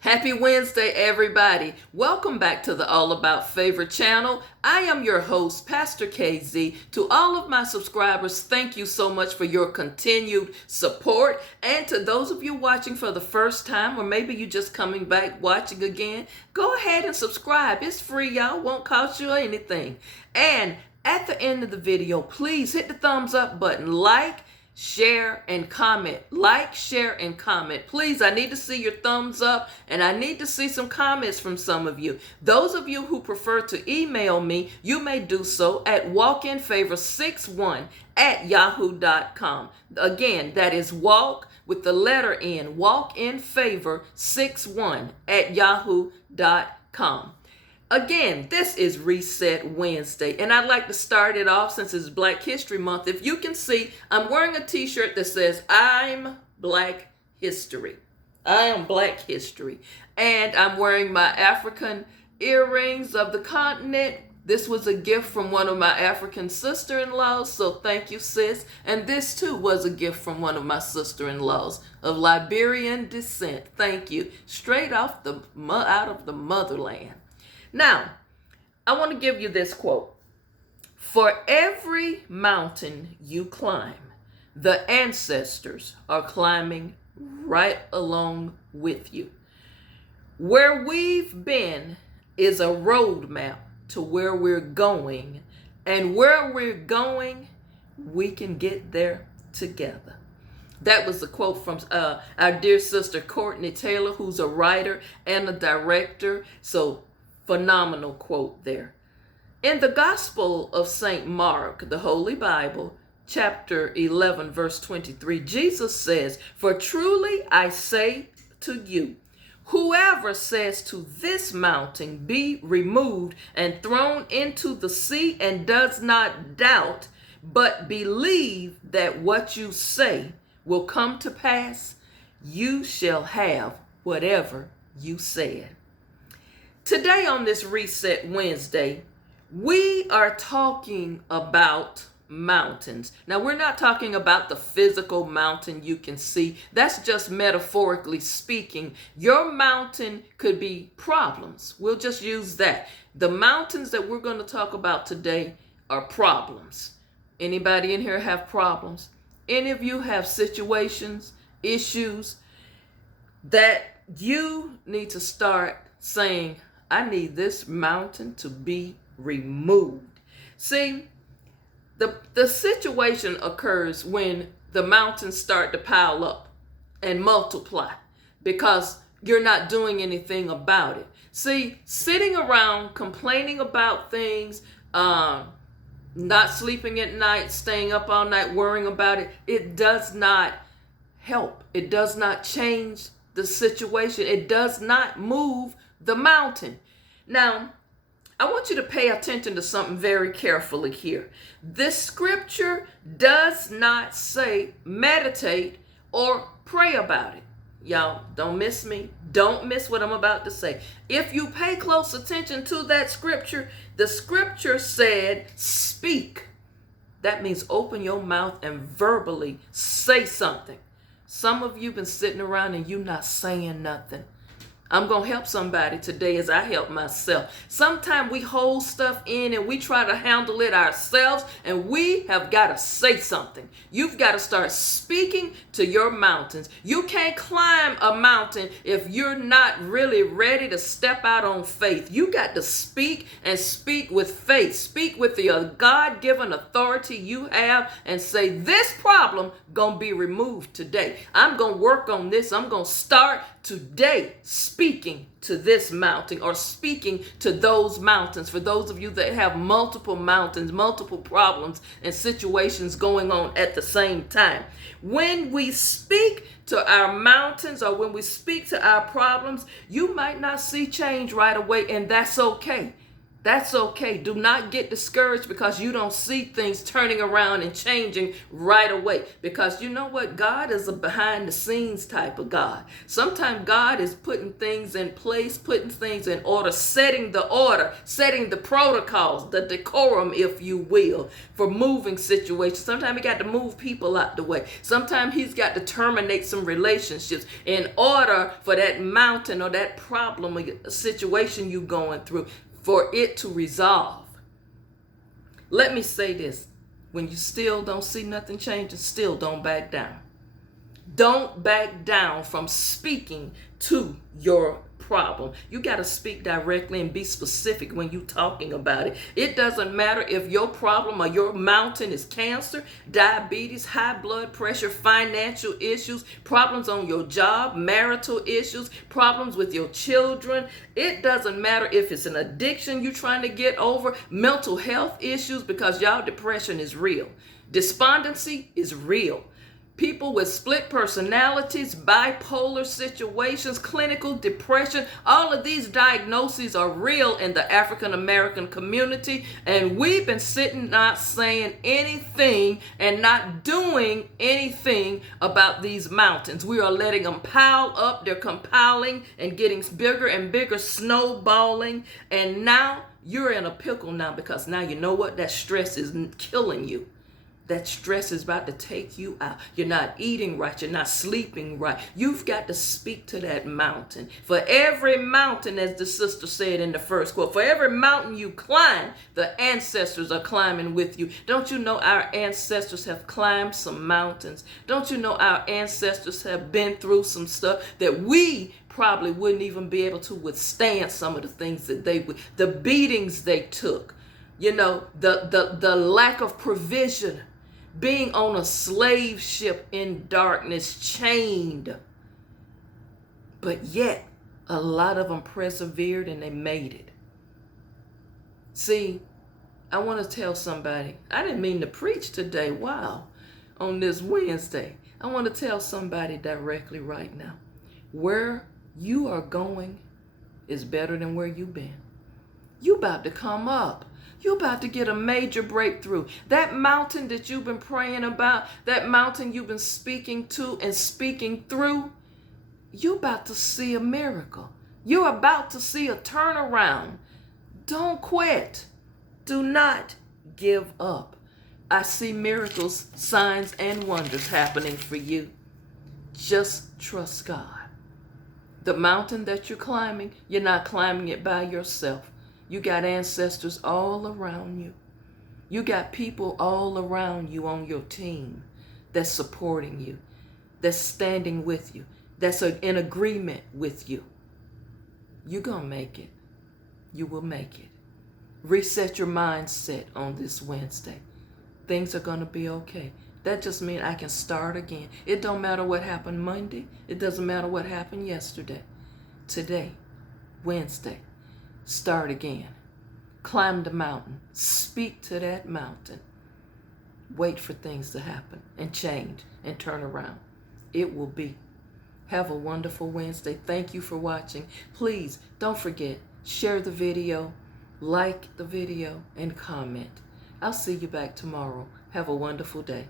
Happy Wednesday, everybody. Welcome back to the All About Favor channel. I am your host, Pastor KZ. To all of my subscribers, thank you so much for your continued support. And to those of you watching for the first time, or maybe you just coming back watching again, go ahead and subscribe. It's free, y'all. Won't cost you anything. And at the end of the video, please hit the thumbs up button. Share, and comment. Like, share, and comment. Please, I need to see your thumbs up, and I need to see some comments from some of you. Those of you who prefer to email me, you may do so at walkinfavor61@yahoo.com. Again, that is walk with the letter N, walkinfavor61@yahoo.com. Again, this is Reset Wednesday, and I'd like to start it off since it's Black History Month. If you can see, I'm wearing a t-shirt that says, I'm Black History. I am Black History. And I'm wearing my African earrings of the continent. This was a gift from one of my African sister-in-laws, so thank you, sis. And this, too, was a gift from one of my sister-in-laws of Liberian descent. Thank you. Straight off out of the motherland. Now, I want to give you this quote. For every mountain you climb, the ancestors are climbing right along with you. Where we've been is a roadmap to where we're going, and where we're going, we can get there together. That was the quote from our dear sister Courtney Taylor, who's a writer and a director. So phenomenal quote there. In the Gospel of St. Mark, the Holy Bible, chapter 11, verse 23, Jesus says, "For truly I say to you, whoever says to this mountain, be removed and thrown into the sea, and does not doubt, but believe that what you say will come to pass, you shall have whatever you said." Today on this Reset Wednesday, we are talking about mountains. Now, we're not talking about the physical mountain you can see. That's just metaphorically speaking. Your mountain could be problems. We'll just use that. The mountains that we're going to talk about today are problems. Anybody in here have problems? Any of you have situations, issues that you need to start saying, I need this mountain to be removed. See, the situation occurs when the mountains start to pile up and multiply because you're not doing anything about it. See, sitting around complaining about things, not sleeping at night, staying up all night, worrying about it, it does not help. It does not change the situation. It does not move the mountain. Now, I want you to pay attention to something very carefully here. This scripture does not say meditate or pray about it. Y'all, don't miss me. Don't miss what I'm about to say. If you pay close attention to that scripture, the scripture said speak. That means open your mouth and verbally say something. Some of you been sitting around and you not saying nothing. I'm going to help somebody today as I help myself. Sometimes we hold stuff in and we try to handle it ourselves, and we have got to say something. You've got to start speaking to your mountains. You can't climb a mountain if you're not really ready to step out on faith. You got to speak, and speak with faith. Speak with the God-given authority you have and say, this problem going to be removed today. I'm going to work on this. I'm going to start today speaking to this mountain, or speaking to those mountains. For those of you that have multiple mountains, multiple problems and situations going on at the same time. When we speak to our mountains, or when we speak to our problems, you might not see change right away, and that's okay. That's okay. Do not get discouraged because you don't see things turning around and changing right away. Because you know what? God is a behind the scenes type of God. Sometimes God is putting things in place, putting things in order, setting the protocols, the decorum, if you will, for moving situations. Sometimes he got to move people out the way. Sometimes he's got to terminate some relationships in order for that mountain or that problem or situation you going through, for it to resolve. Let me say this. When you still don't see nothing changing, still don't back down. Don't back down from speaking to your problem. You got to speak directly and be specific when you're talking about it. It doesn't matter if your problem or your mountain is cancer, diabetes, high blood pressure, financial issues, problems on your job, marital issues, problems with your children. It doesn't matter if it's an addiction you're trying to get over, mental health issues, because y'all, depression is real. Despondency is real. People with split personalities, bipolar situations, clinical depression, all of these diagnoses are real in the African American community. And we've been sitting not saying anything and not doing anything about these mountains. We are letting them pile up. They're compiling and getting bigger and bigger, snowballing. And now you're in a pickle now, because now you know what? That stress is killing you. That stress is about to take you out. You're not eating right. You're not sleeping right. You've got to speak to that mountain. For every mountain, as the sister said in the first quote, for every mountain you climb, the ancestors are climbing with you. Don't you know our ancestors have climbed some mountains? Don't you know our ancestors have been through some stuff that we probably wouldn't even be able to withstand, some of the things that the beatings they took, you know, the lack of provision, being on a slave ship in darkness, chained. But yet, a lot of them persevered and they made it. See, I want to tell somebody, I didn't mean to preach today, wow, on this Wednesday. I want to tell somebody directly right now, where you are going is better than where you've been. You about to come up. You're about to get a major breakthrough. That mountain that you've been praying about, that mountain you've been speaking to and speaking through, you're about to see a miracle. You're about to see a turnaround. Don't quit. Do not give up. I see miracles, signs, and wonders happening for you. Just trust God. The mountain that you're climbing, you're not climbing it by yourself. You got ancestors all around you. You got people all around you on your team that's supporting you, that's standing with you, that's in agreement with you. You're going to make it. You will make it. Reset your mindset on this Wednesday. Things are going to be okay. That just means I can start again. It don't matter what happened Monday. It doesn't matter what happened yesterday. Today, Wednesday, start again. Climb the mountain. Speak to that mountain. Wait for things to happen and change and turn around. It will be. Have a wonderful Wednesday. Thank you for watching. Please don't forget, share the video, like the video, and comment. I'll see you back tomorrow. Have a wonderful day.